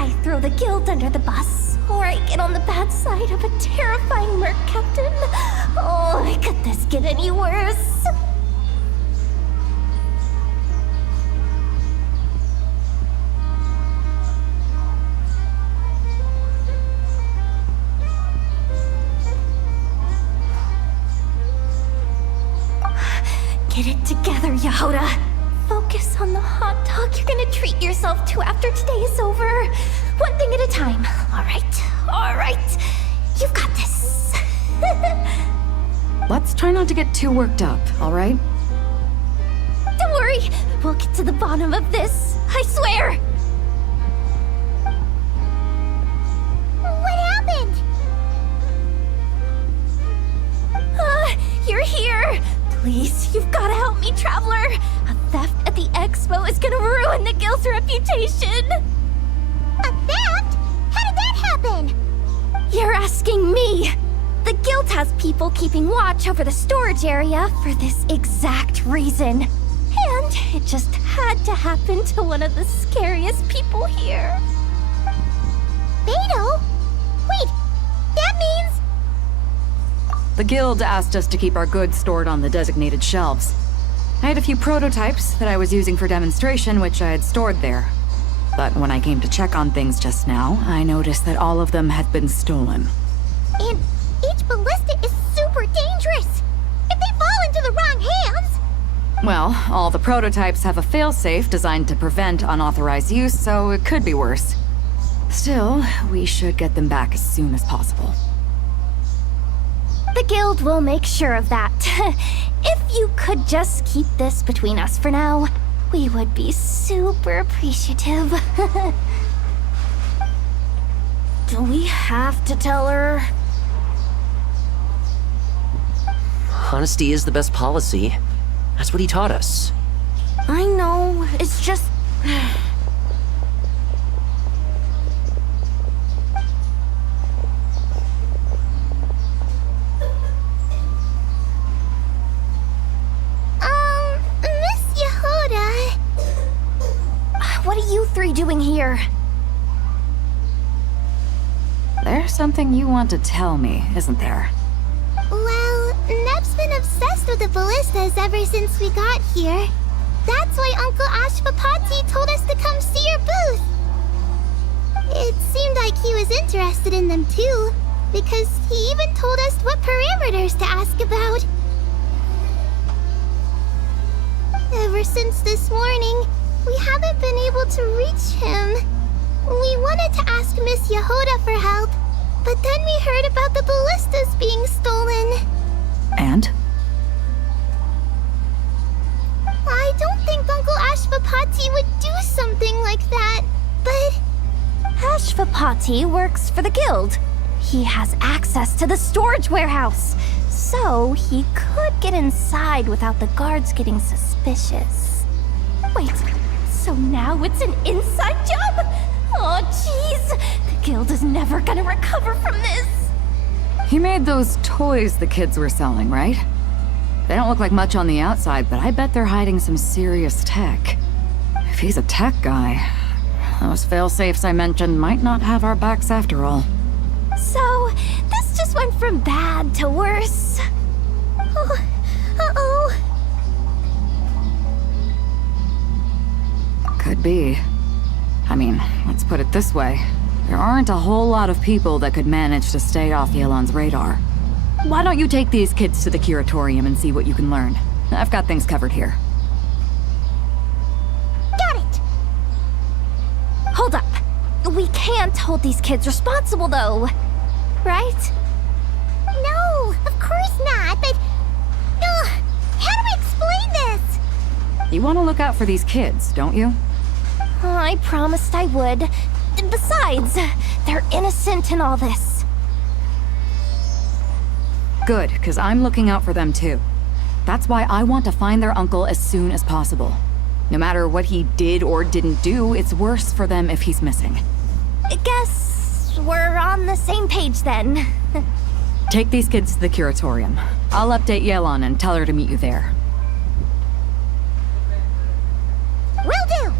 I throw the guild under the bus, or I get on the bad side of a terrifying merc captain. Oh, could this get any worse? Get it together, Yehoda. Focus on the hot dog you're gonna treat yourself to after today is over. One thing at a time. All right. You've got this. Let's try not to get too worked up, all right? Don't worry. We'll get to the bottom of this. I swear. What happened? You're here. Please, you've got to help me, Traveler. A theft at the expo is gonna ruin the guild's reputation. A theft? How did that happen? You're asking me. The guild has people keeping watch over the storage area for this exact reason. And it just had to happen to one of the scariest people here. Beidou? Wait, that means... The guild asked us to keep our goods stored on the designated shelves. I had a few prototypes that I was using for demonstration, which I had stored there. But when I came to check on things just now, I noticed that all of them had been stolen. And each ballista is super dangerous. If they fall into the wrong hands... Well, all the prototypes have a failsafe designed to prevent unauthorized use, so it could be worse. Still, we should get them back as soon as possible. The guild will make sure of that. If you could just keep this between us for now, we would be super appreciative. Do we have to tell her? Honesty is the best policy. That's what he taught us. I know, it's just... Miss Yehoda... What are you three doing here? There's something you want to tell me, isn't there? Well, Neb's been obsessed with the ballistas ever since we got here. That's why Uncle Ashfapati told us to come see your booth. It seemed like he was interested in them too, because he even told us what parameters to ask about. Ever since this morning, we haven't been able to reach him. We wanted to ask Miss Yehoda for help, but then we heard about the ballistas being stolen. And? I don't think Uncle Ashfapati would do something like that, but... Ashfapati works for the guild. He has access to the storage warehouse, so he could get inside without the guards getting suspicious. Wait, so now it's an inside job? Oh, jeez! The guild is never gonna recover from this! He made those toys the kids were selling, right? They don't look like much on the outside, but I bet they're hiding some serious tech. If he's a tech guy, those failsafes I mentioned might not have our backs after all. So, this just went from bad to worse. Oh, uh-oh. Could be. I mean, let's put it this way. There aren't a whole lot of people that could manage to stay off Yelan's radar. Why don't you take these kids to the curatorium and see what you can learn? I've got things covered here. Got it! Hold up. We can't hold these kids responsible, though. Right? No, of course not, but... how do we explain this? You want to look out for these kids, don't you? I promised I would. Besides, they're innocent in all this. Good, because I'm looking out for them too. That's why I want to find their uncle as soon as possible. No matter what he did or didn't do, it's worse for them if he's missing. I guess we're on the same page then. Take these kids to the curatorium. I'll update Yelan and tell her to meet you there. Will do!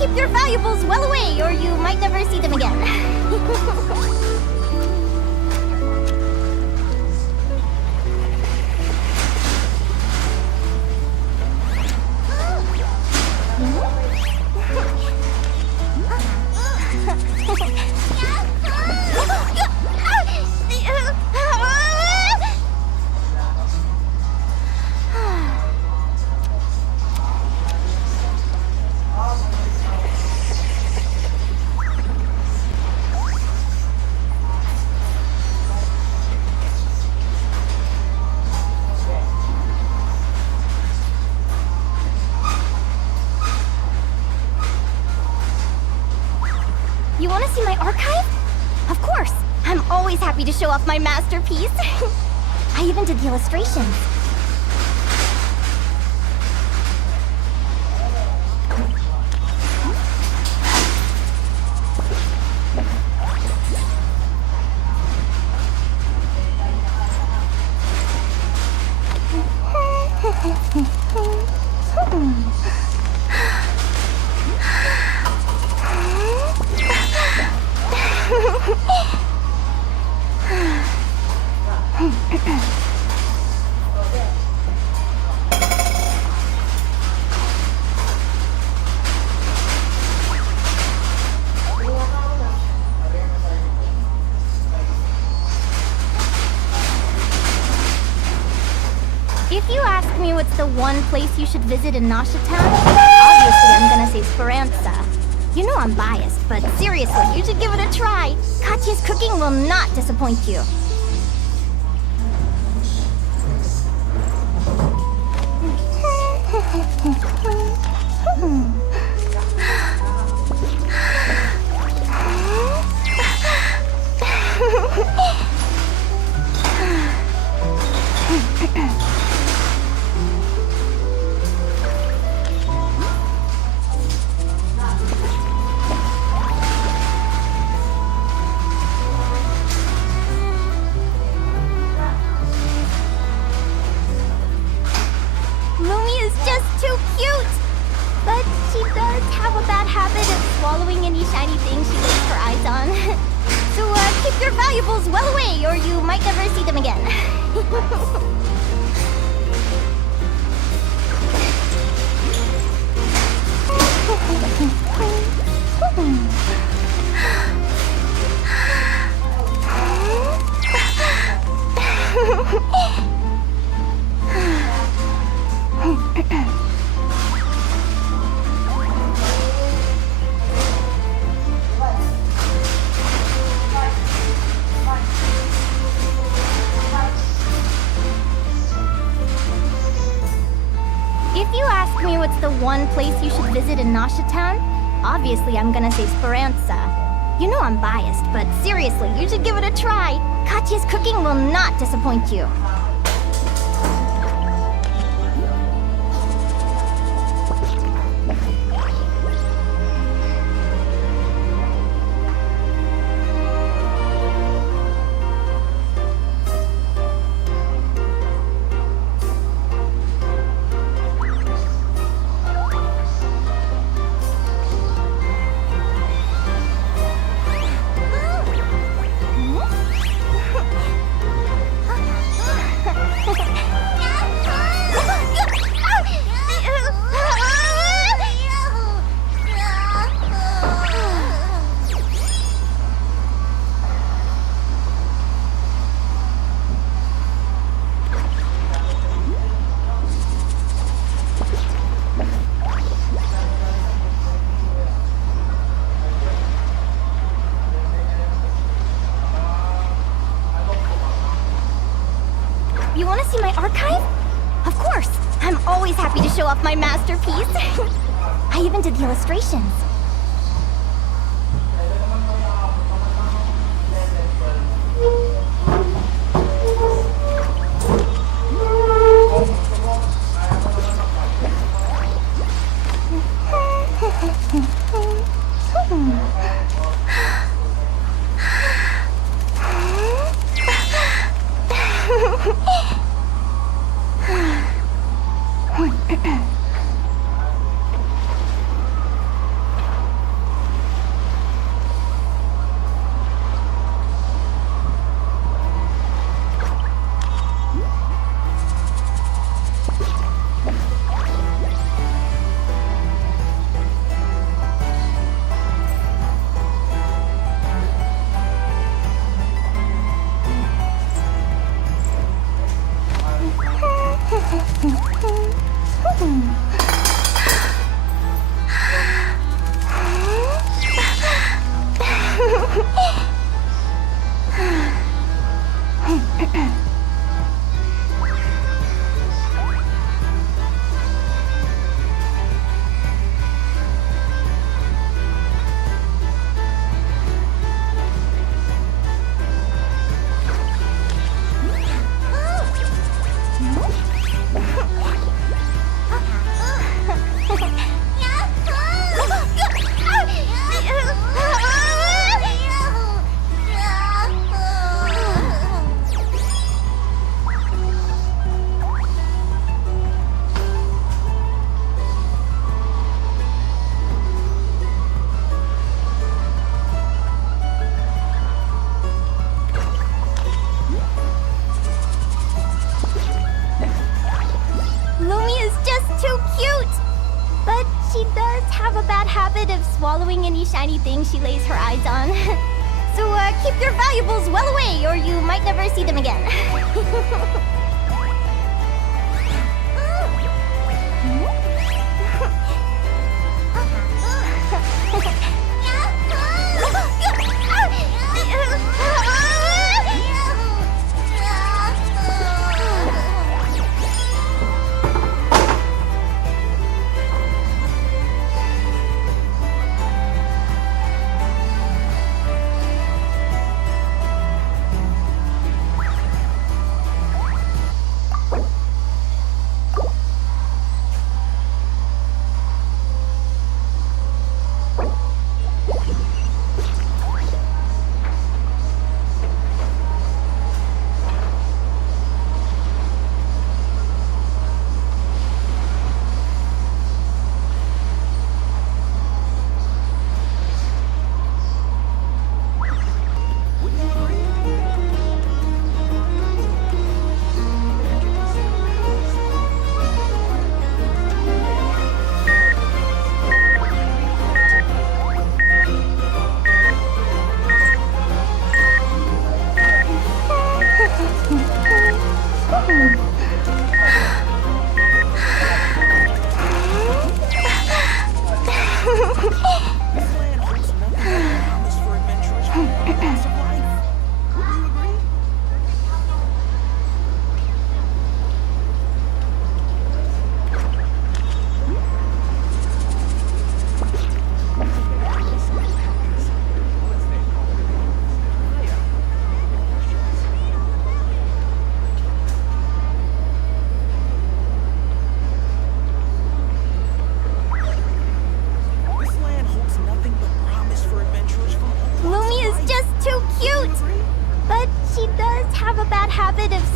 keep your valuables well away, or you might never see them again. You want to see my archive? Of course! I'm always happy to show off my masterpiece. I even did the illustrations. If you ask me what's the one place you should visit in Nasha Town, obviously I'm gonna say Speranza. You know I'm biased, but seriously, you should give it a try. Katya's cooking will not disappoint you. Lumi is just too cute! But she does have a bad habit of swallowing any shiny thing she lays her eyes on. So keep your valuables well away, or you might never see them again. If you ask me what's the one place you should visit in Nasha Town, obviously I'm gonna say Speranza. You know I'm biased, but seriously, you should give it a try. Katya's cooking will not disappoint you. You want to see my archive? Of course! I'm always happy to show off my masterpiece. I even did the illustrations. habit of swallowing any shiny thing she lays her eyes on. So keep your valuables well away, or you might never see them again.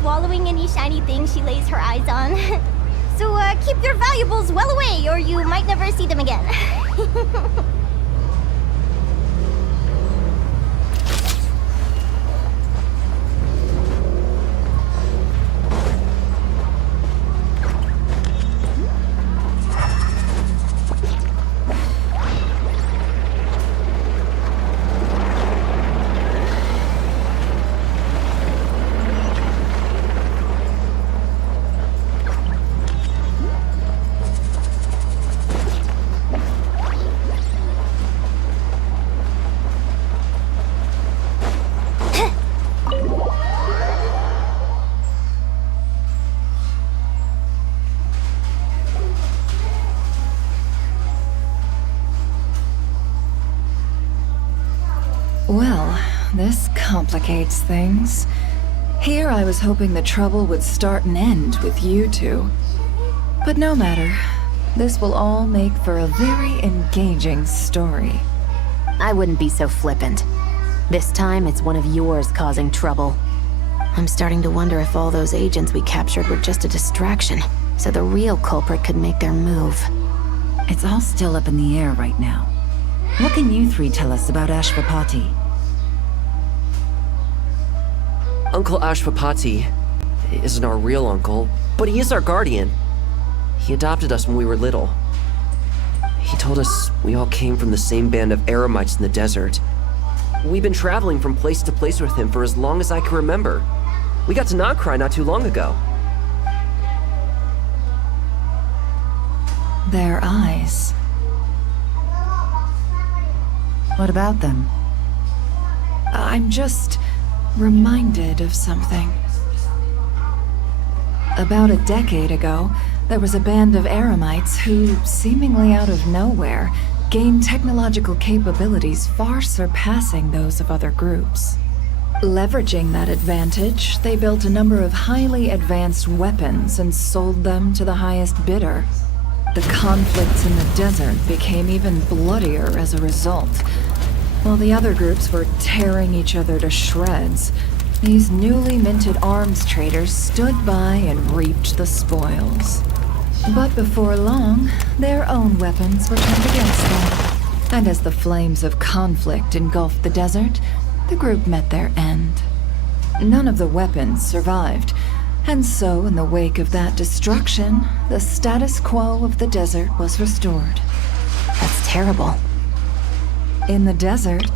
Swallowing any shiny thing she lays her eyes on. So keep your valuables well away, or you might never see them again. Well, this complicates things. Here I was hoping the trouble would start and end with you two. But no matter. This will all make for a very engaging story. I wouldn't be so flippant. This time, it's one of yours causing trouble. I'm starting to wonder if all those agents we captured were just a distraction, so the real culprit could make their move. It's all still up in the air right now. What can you three tell us about Ashvapati? Uncle Ashvapati isn't our real uncle, but he is our guardian. He adopted us when we were little. He told us we all came from the same band of Eremites in the desert. We've been traveling from place to place with him for as long as I can remember. We got to Nagcry not too long ago. Their eyes. What about them? I'm just reminded of something. About a decade ago, there was a band of Eremites who, seemingly out of nowhere, gained technological capabilities far surpassing those of other groups. Leveraging that advantage, they built a number of highly advanced weapons and sold them to the highest bidder. The conflicts in the desert became even bloodier as a result. While the other groups were tearing each other to shreds, these newly minted arms traders stood by and reaped the spoils. But before long, their own weapons were turned against them. And as the flames of conflict engulfed the desert, the group met their end. None of the weapons survived, and so in the wake of that destruction, the status quo of the desert was restored. That's terrible. In the desert,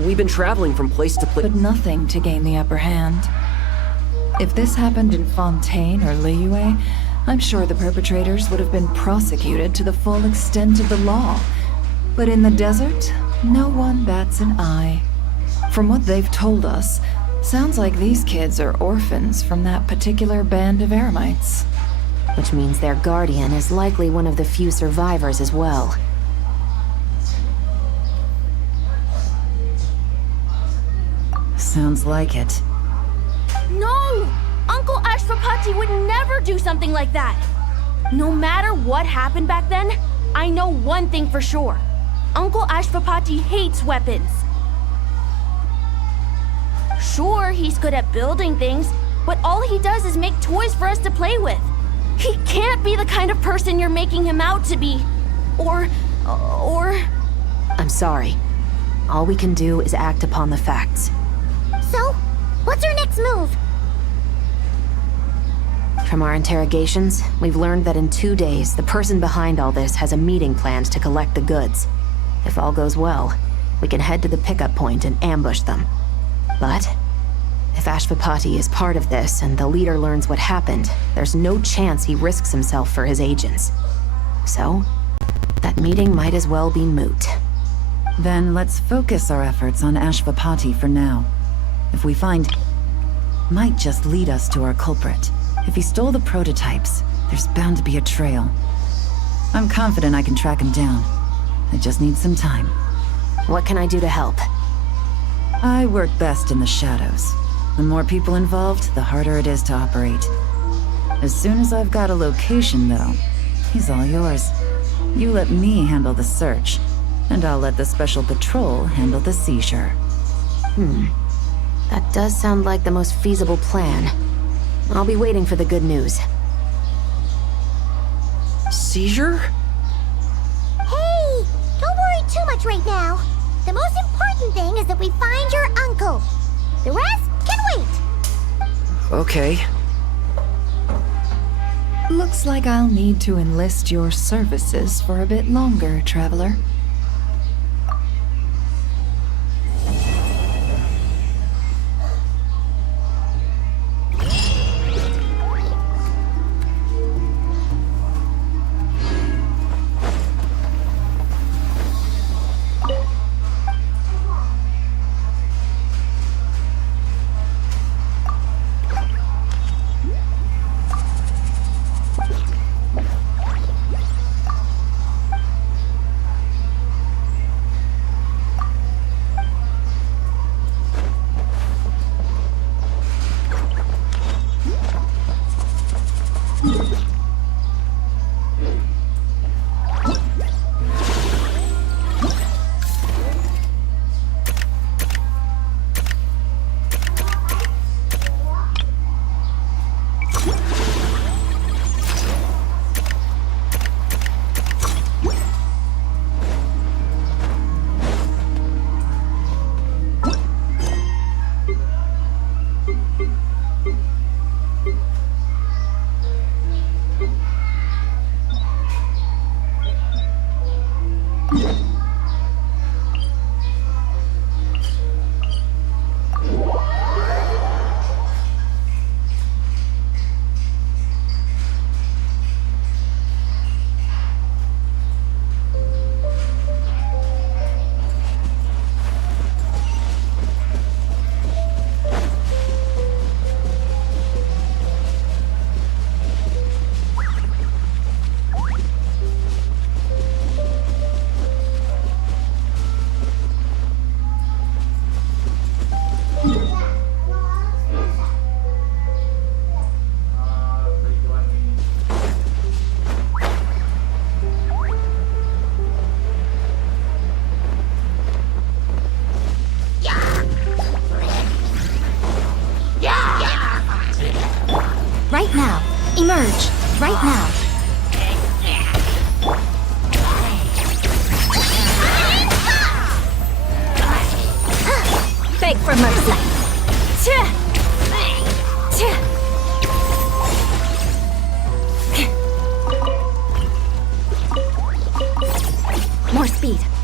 We've been traveling from place to place. but nothing to gain the upper hand. If this happened in Fontaine or Liyue, I'm sure the perpetrators would have been prosecuted to the full extent of the law. But in the desert, no one bats an eye. From what they've told us, sounds like these kids are orphans from that particular band of Eremites. Which means their guardian is likely one of the few survivors as well. Sounds like it. No! Uncle Ashwapati would never do something like that! No matter what happened back then, I know one thing for sure. Uncle Ashwapati hates weapons. Sure, he's good at building things, but all he does is make toys for us to play with. He can't be the kind of person you're making him out to be. Or... I'm sorry. All we can do is act upon the facts. So, what's our next move? From our interrogations, we've learned that in 2 days, the person behind all this has a meeting planned to collect the goods. If all goes well, we can head to the pickup point and ambush them. But if Ashwapati is part of this and the leader learns what happened, there's no chance he risks himself for his agents. So, that meeting might as well be moot. Then let's focus our efforts on Ashwapati for now. If we find... might just lead us to our culprit. If he stole the prototypes, there's bound to be a trail. I'm confident I can track him down. I just need some time. What can I do to help? I work best in the shadows. The more people involved, the harder it is to operate. As soon as I've got a location, though, he's all yours. You let me handle the search, and I'll let the Special Patrol handle the seizure. That does sound like the most feasible plan. I'll be waiting for the good news. Seizure? Hey! Don't worry too much right now. The most important thing is that we find your uncle. The rest can wait. Okay. Looks like I'll need to enlist your services for a bit longer, Traveler. Right now. Emerge. Right now. Beg for mercy. More speed.